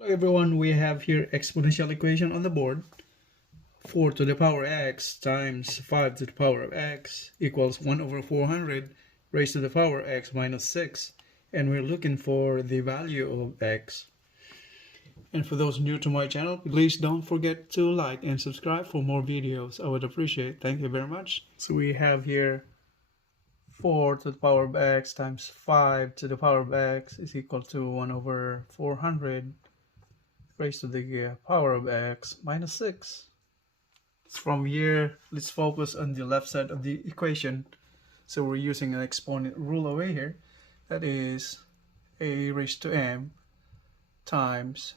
Hello everyone, we have here exponential equation on the board. 4 to the power x times 5 to the power of x equals 1 over 400 raised to the power x minus 6. And we're looking for the value of x. And for those new to my channel, please don't forget to like and subscribe for more videos. I would appreciate. Thank you very much. So we have here 4 to the power of x times 5 to the power of x is equal to 1 over 400 raised to the power of x minus 6. From here, let's focus on the left side of the equation. So we're using an exponent rule over here. That is a raised to m times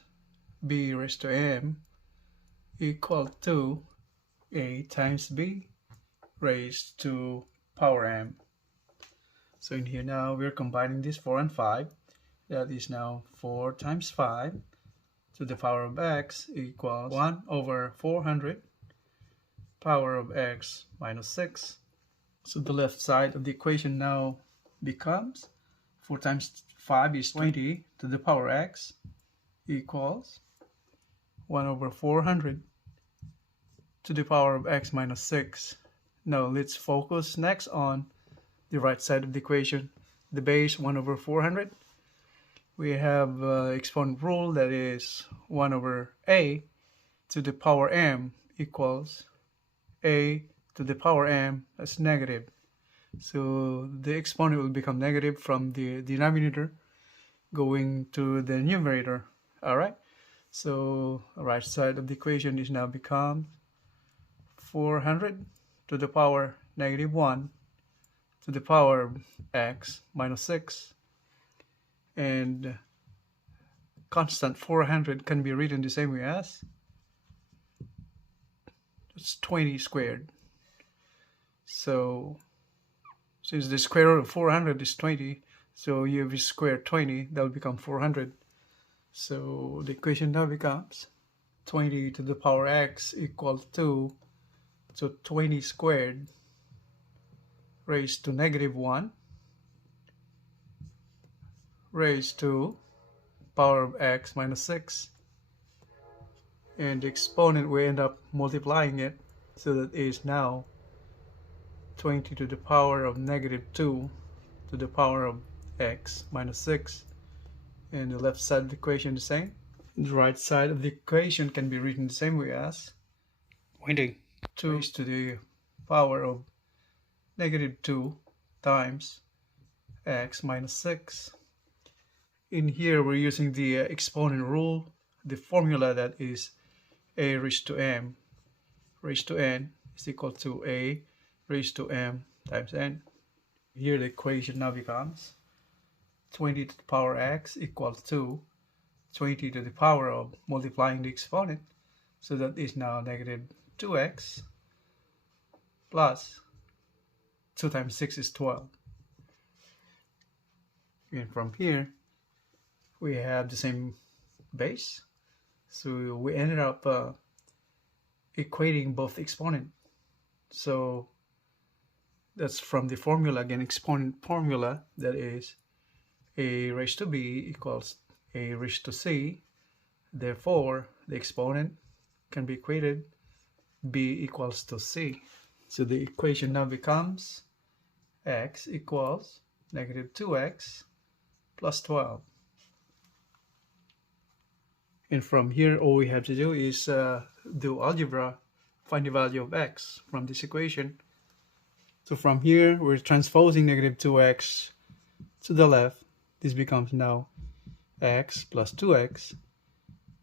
b raised to m equal to a times b raised to power m. So in here now, we're combining this 4 and 5. That is now 4 times 5 to the power of x equals 1 over 400 power of x minus 6. So the left side of the equation now becomes 4 times 5 is 20 to the power x equals 1 over 400 to the power of x minus 6. Now let's focus next on the right side of the equation. The base 1 over 400. We have exponent rule, that is 1 over a to the power m equals a to the power m, that's negative. So the exponent will become negative from the denominator going to the numerator. Alright, so the right side of the equation is now become 400 to the power negative 1 to the power of x minus 6. And constant 400 can be written the same way as it's 20 squared. So since the square root of 400 is 20, so you have square 20, that will become 400. So the equation now becomes 20 to the power x equals to 20 squared raised to negative 1 raised to power of x minus 6, and the exponent we end up multiplying it, so that is now 20 to the power of negative 2 to the power of x minus 6. And the left side of the equation the same. The right side of the equation can be written the same way as 20 raised to the power of negative 2 times x minus 6. In here, we're using the exponent rule, the formula, that is a raised to m raised to n is equal to a raised to m times n. Here the equation now becomes 20 to the power x equals to 20 to the power of multiplying the exponent, so that is now negative 2x plus 2 times 6 is 12. And from here, we have the same base, so we ended up equating both exponent. So that's from the formula again, exponent formula, that is a raised to b equals a raised to c. Therefore the exponent can be equated b equals to c. So the equation now becomes x equals negative 2x plus 12. And from here, all we have to do is do algebra, find the value of x from this equation. So from here, we're transposing negative 2x to the left. This becomes now x plus 2x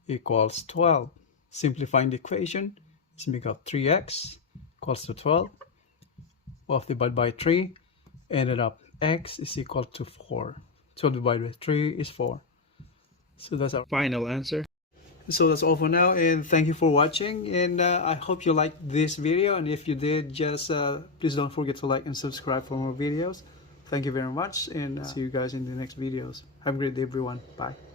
equals 12. Simplifying the equation, this becomes 3x equals to 12. Both divided by 3, ended up x is equal to 4. 12 divided by 3 is 4. So that's our final answer. So that's all for now, and thank you for watching, and I hope you liked this video, and if you did, just please don't forget to like and subscribe for more videos. Thank you very much, and see you guys in the next videos. Have a great day, everyone. Bye.